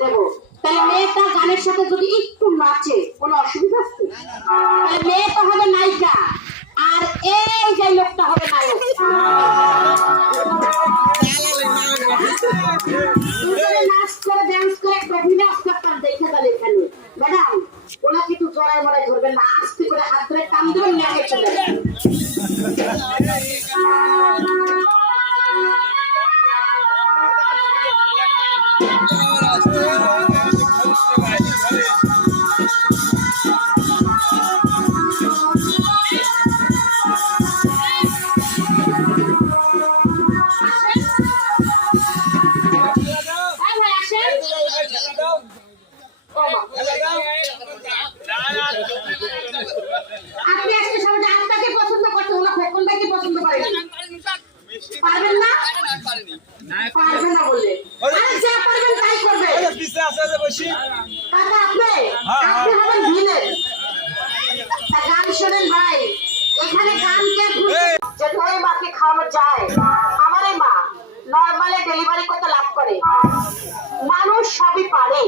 দেবো। তাহলে মেয়েটা গানের সাথে যদি একটু নাচে কোনো অসুবিধা আছে? তাহলে মেয়েটা হবে নায়িকা আর এই যে লোকটা হবে নায়ক। নাচ করে ডান্স করে একটা অভিনয় করতাম দেখে গেল এখানে। ম্যাডাম ওনাকে একটু জড়ায় মরায় ধরবেন না, আস্তে করে হাত ধরে কান ধরে নিয়ে চলে আপনি আজকে সমাজে আপনাকে পছন্দ করতে ওরা খোকন ভাইকে পছন্দ করে পারবেন না? পারবেন না বললে আরে যা পারবেন তাই করবে। কাকা আপনি হবেন ভিলেন। গান শোনেন ভাই, এখানে গান কে যে ওই মাকে খাওয়ানো যায়? আমার এই মা নর্মালে ডেলিভারি করতে লাভ করে, মানুষ সবই পারে।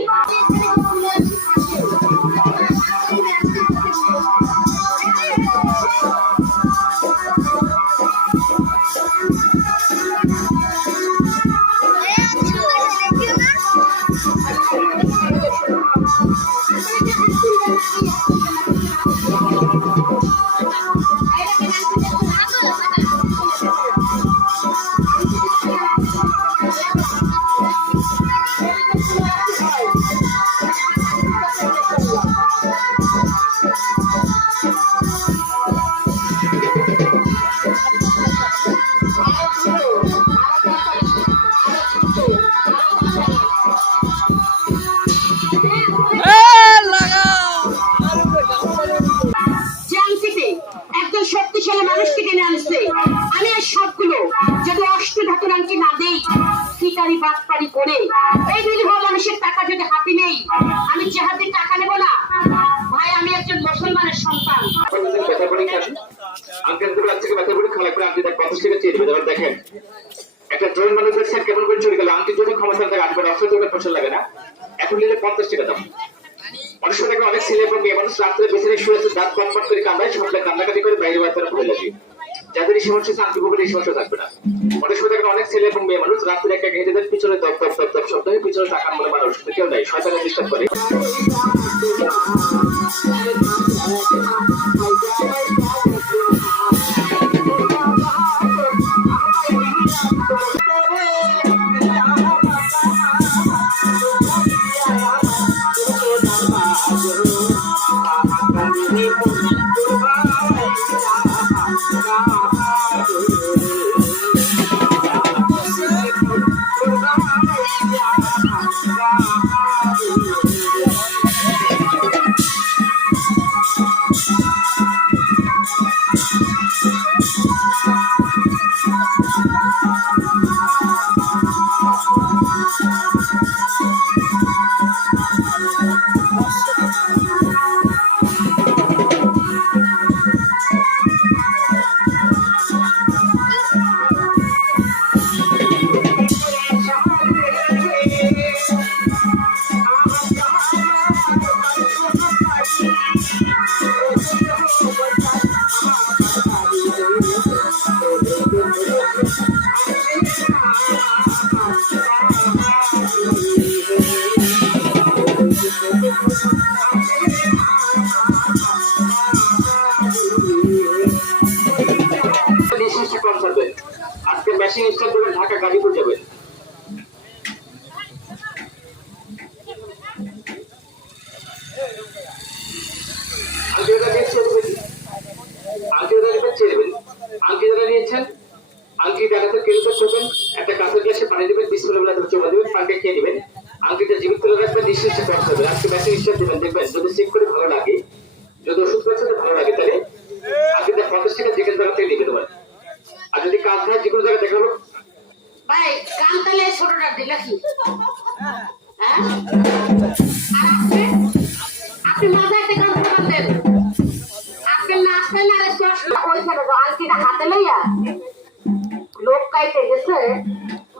শক্তিশালী মানুষকে টেনে আনছে। আমি আর সবগুলো যদি অষ্টধাতুর আংটি না দেই, শিকারি বাটপারি করে এই বিধবা মানুষের টাকা যদি হাতে নেই, আমি যে হাতে টাকা নেব না ভাই, আমি একজন মুসলমানের সন্তান। দেখেন একটা ড্রোন মানুষ দেখছেন কেমন করে চলে গেল। আংটি যদি ক্ষমতা থাকে আসবে অস্ত্র তো পছন্দ লাগে না, এখন নিলে 50 টাকা দাম। অনেক সময় দেখবেন অনেক ছেলে এবং মেয়ে মানুষ রাত্রে বেশি শুয়েছে, দাঁত কটকট করে কান্দায়, সকালে কান্নাকাটি করে বাইরে বাচ্চারা ভুলে লাগে। যাদের এই সমস্যা আংটি পকেটে এই সমস্যা থাকবে না। অনেক সময় দেখবেন অনেক ছেলে এবং মেয়ে মানুষ রাত্রে একটা ঘেঁটে দেন, পিছনে দপ দপ দপ দপ শব্দ হয়ে পিছনে টাকার মনে মানুষ কেউ নাই, শয়তানের ডিস্টার্ব করে। আজকে মেশিন স্টার্ট করবেন, ঢাকা গাজীপুর যাবেন। আংটি দেখাতে কেলতে করবেন, একটা কাঁচের গ্লাসে পানি দেবেন, বিসমিল্লাহ বলে চুমা দেবেন, পানিটা খেয়ে নেবেন। আংটিটা জীবিত তুলে রাখবেন, নিঃশ্বাসে করতে হবে। আজকে মেশিন স্টার্ট দেবেন, দেখবেন যদি চেক করে ভালো লাগে, যদি ওষুধ খাচ্ছেন ভালো লাগে, তাহলে আংটিটা 50 টাকা যে কোনো জায়গা থেকে নিতে পারেন। আর যদি কাজ হয় যে কোনো জায়গায় দেখাবো ভাই, কান তাহলে ছোটটা দিলে কি হ্যাঁ? আর আপনি মাথায় একটা কাজ করতেন, আপনি নাচতেন আর ওইখানে আংটিটা হাতে লইয়া লোক কাইতে গেছে,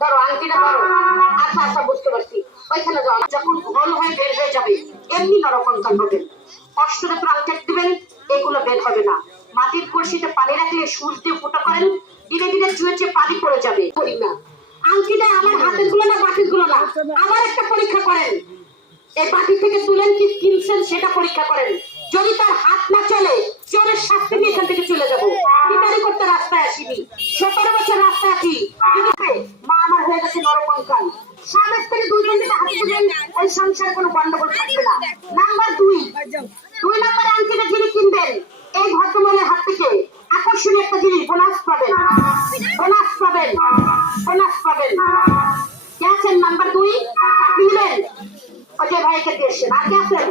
ধরো আংটিটা ধরো। আচ্ছা আচ্ছা বুঝতে পারছি, ওইখানে যাও, যখন ঘন হয়ে বের হয়ে যাবে এমনি নরকঙ্কাল হবেন। অষ্টটা প্রাঙ্কেট দিবেন, এগুলো বের হবে না। মাটির কলসিতে পানি রাখলে সুচ দিয়ে ফুটো করেন, ধীরে ধীরে চুয়ে পানি পড়ে যাবে। করি না আংটিটা আমার হাতের গুলো না বাটির গুলো না, আমার একটা পরীক্ষা করেন। এই বাটি থেকে তুলেন কি কিনছেন সেটা পরীক্ষা করেন। যদি তার হাত না চলে চোরের শাস্তি নিয়ে এখান থেকে চলে যাবো। বিচারি করতে রাস্তায় আসিনি, 17 বছর রাস্তায় আছি। মা আমার হয়ে গেছে নরকঙ্কাল। স্বামী স্ত্রী দুইজন যদি হাত তুলেন ওই সংসারে কোনো গন্ডগোল থাকবে না। নাম্বার 2 নাম্বার আংটিটা যিনি কিনবেন এই ভদ্রমহিলার হাত থেকে আকর্ষণীয় একটা জিনিস বোনাস পাবেন, বোনাস পাবেন, বোনাস পাবেন। কে আছেন নাম্বার 2? আপনি নেবেন অজয় ভাইকে দিয়েছেন। আর কে আছেন?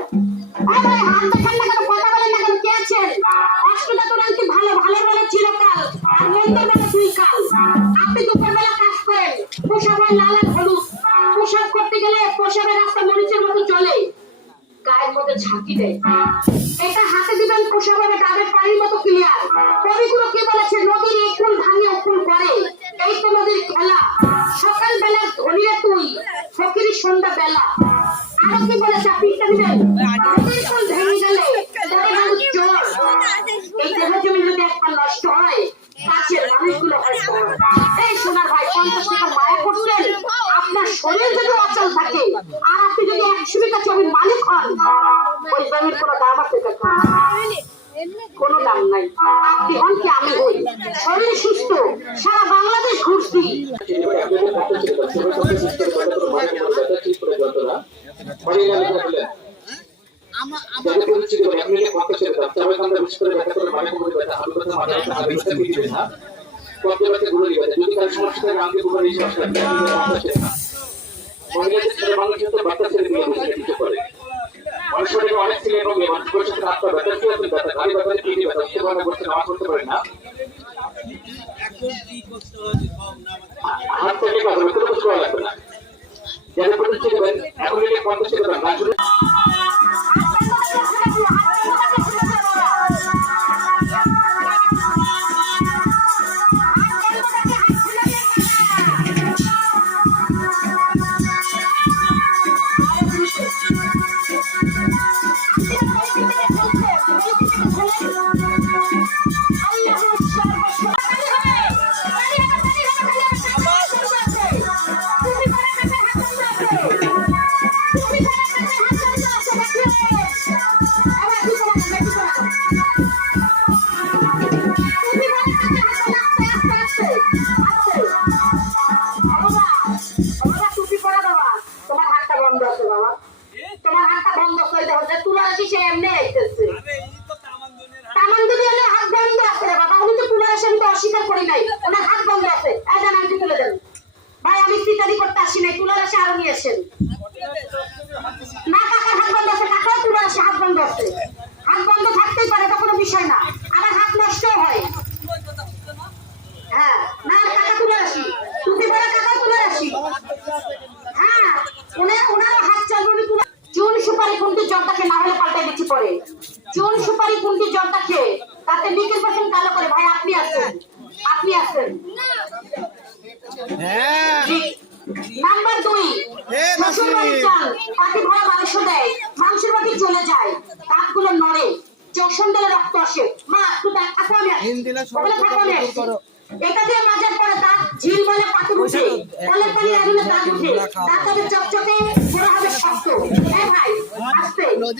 ভাই হাত দেখান না কেন, কথা বলেন না কেন? কে আছেন? অষ্টটা তোর আংটি ভালো ভালো বলে চিরকাল আর মন্দ বলে 2 কাল। আপনি দুপুরবেলা কাজ করেন, পোশাবের লাল আর হলুদ, পোশাক করতে গেলে পোশাবের রাস্তা মরিচের মতো চলে, গায়ের মধ্যে ঝাঁকি দেয়। এটা হাতে দিবেন, পোশাক হবে ডাবের পানির মতো ক্লিয়ার। কবিগুলো কি বলেছে? নদীর এই কুল ভাঙে অকুল করে, এই তো নদীর খেলা। সকাল বেলা ধনিয়া তুই, ফকিরি সন্ধ্যা বেলা। আরো কি বলেছে? পিঠটা দিবেন, নদীর কুল ভেঙে গেলে তবে মানুষ চোর। এই দেহ জমি যদি একবার নষ্ট হয় কাছের মানুষগুলো হয় চোর। এই সোনার ভাই 50 টাকা মায়া করছেন, আপনার শরীর যদি অচল থাকে আর আপনি যদি 100 বিঘা জমির মালিক হন, ওই জমির কোনো দাম আছে? কোনো দাম নাই। আপনি হন কি আমি হই, শরীর সুস্থ, সারা বাংলাদেশ ঘুরছি। অনেক ছেলে এবং মেয়ে মানুষ করছে হাত পা ব্যথা, ব্যথা গাড়ি ব্যথা, পিঠে ব্যথা, সে মনে করছে নামাজ করতে পারে না, হাত থেকে কাজ হবে, কোনো কিছু করা লাগবে না। যারা প্রতিষ্ঠিত দেবেন এখন 50 টাকা দাম শুরু। তোমার হাতটা বন্ধ করে দাও, যে তুলা আসি সে এমনি আইতেছে। তামান দুনিয়ার হাত বন্ধ আছে রে বাবা, উনি তো তুলা আসে, আমি তো অস্বীকার করি নাই, ওনার হাত বন্ধ আছে। দেন আংটি তুলে দেন ভাই, আমি চিতারি করতে আসি নাই, তুলার আসে আরো নিয়ে আসেন। না কাকার হাত বন্ধ আছে, কাকাও তুলার আসে হাত বন্ধ আছে। হাত বন্ধ থাকতেই পারে, এটা কোনো বিষয় না, আবার হাত নষ্ট হয়। হ্যাঁ না কাকা তুলে আসি, টুপি পরা কাকা তুলে আসি। হ্যাঁ ওনার হাত চালুনি তুলে। চুন সুপারি কুন্তি জর্দাকে না হলে পাল্টাই দিচ্ছি পরে। চুন সুপারি কুন্তি জর্দাকে তাতে নিকেল পার্সেন্ট কালো করে। ভাই আপনি আছেন, আপনি আছেন। নাম্বার 2 শ্বশুরবাড়ির চাল পাটি ভরা মাংস দেয়, মাংসের বাকি চলে যায়, দাঁতগুলো নড়ে, চোষণডালে রক্ত আসে। মা একটু দাঁত থাকো, আমি আসি, ওগুলো থাকো, আমি আসছি। এটা দিয়ে মাজার পরে দাঁত ঝিল বলে পাথর উঠে, কলের পানি আগুনে দাঁত উঠে, দাঁত হবে চকচকে, গোড়া হবে শক্ত। হ্যাঁ ভাই আসতে